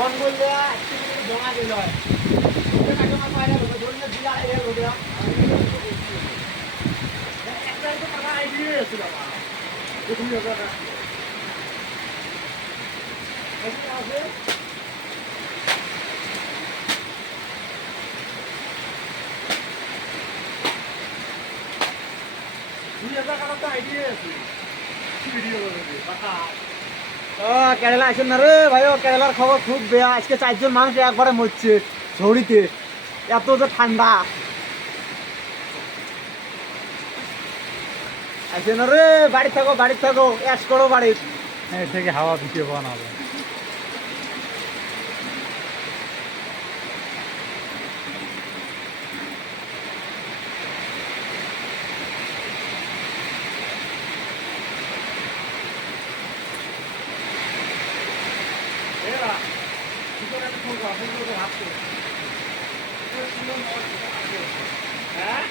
মন বললে জমা দিল কেরালা আসেন না রে ভাই, কেরালার খবর খুব বেয়া। আজকে 4 জন মানুষ একবারে মরছে ঝড়িতে, এত যে ঠান্ডা। আসেন না রে, বাড়ি থাকো অ্যাশ করো বাড়ির থেকে হাওয়া ঢুকে বানাবে। হ্যাঁ